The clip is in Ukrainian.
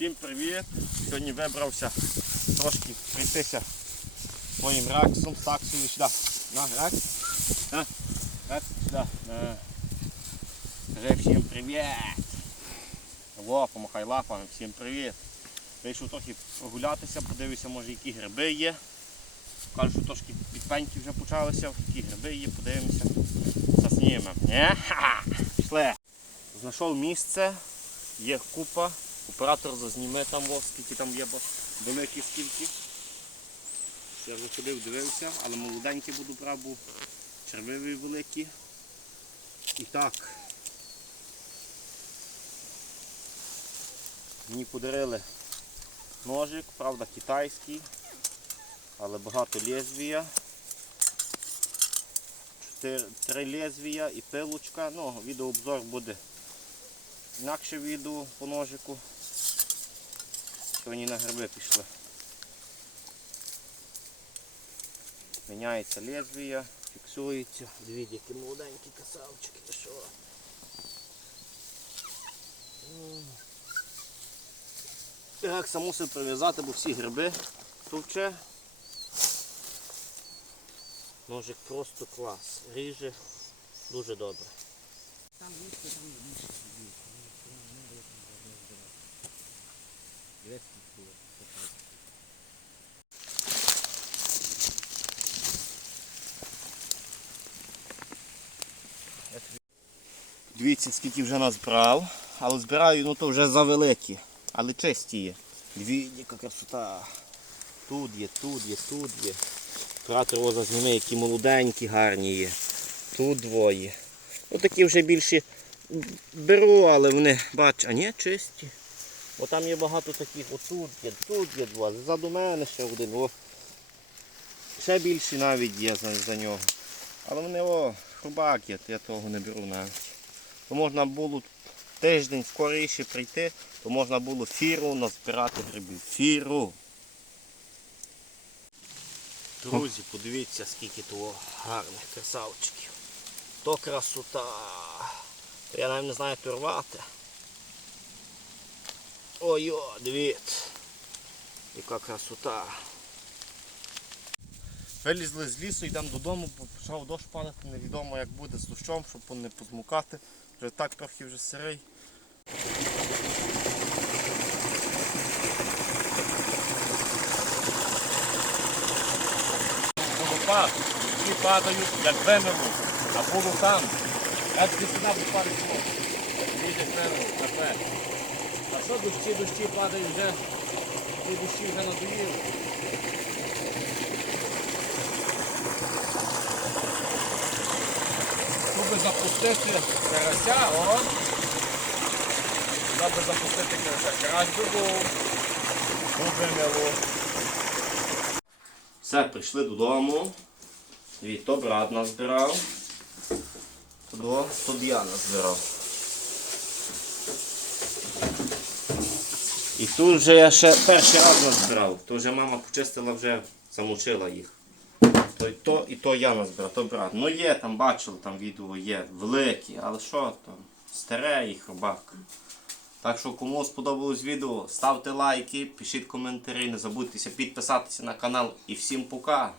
Всім привіт! Сьогодні вибрався трошки пройтися моїм раксом, таксою сюди. На, ракс. На, сюди. На. Всім привіт! Во, помахай лапами, всім привіт! Вийшов трохи прогулятися, подивився, може які гриби є. Кажуть, що трошки підпеньки вже почалися, які гриби є, подивимося. Заснімемо. Ні? Пішли! Знайшов місце, є купа. Оператор зазніме там о, скільки там є, бо великі скільки. Я вже ходив, дивився, але молоденькі буду бо червиві великі. І так. Мені подарили ножик, правда китайський, але багато лезвія. Три лезвія і пилочка. Ну, відеообзор буде інакше відео по ножику. Сьогодні на гриби пішли. Міняється лезвія, фіксується. Дивіться, які молоденькі красавчики, та що. Так, сам мусив прив'язати, бо всі гриби товче. Ножик просто клас. Ріже дуже добре. Дивіться, скільки вже назбирав, але збираю, ну то вже завеликі, але чисті є. Дивіться, яка красота. Тут є, тут є, тут є. Оператор воза зніме, які молоденькі, гарні є. Тут двоє. Ну такі вже більші беру, але вони, бач, а ні, чисті. Бо там є багато таких, отут є, тут є два, ззаду мене ще один. О. Ще більші навіть є за, за нього. Але вони о, хрубак є, я того не беру навіть. То можна було тиждень скоріше прийти, то можна було фіру назбирати грибів. Фіру. Друзі, подивіться, скільки того гарних красавчиків. То красота. Я навіть не знаю, як то рвати. Ой-о, дивіться. Яка красота. Вилізли з лісу, йдемо додому, бо почав дощ падати, невідомо як буде з дощом, щоб не позмукати. Вже так трохи вже сирий. Водопад, всі падають, як вимило, а було там. Я впадуть смог. Їде вимило, кафе. А що дощі, дощі падають вже, ті дощі вже надоїли. Запустити карася, о. Щоб запустити карася. Карась був. Дуже. Все, прийшли додому. І то брат назбирав. То я назбирав. І тут вже я ще перший раз назбирав. То вже мама почистила, вже замочила їх. То і то, і то я назбирав, то брат. Ну є, там бачили, там відео є, великі, але що там, старе їх рубак. Так що кому сподобалось відео, ставте лайки, пишіть коментарі, не забудьтеся підписатися на канал і всім пока!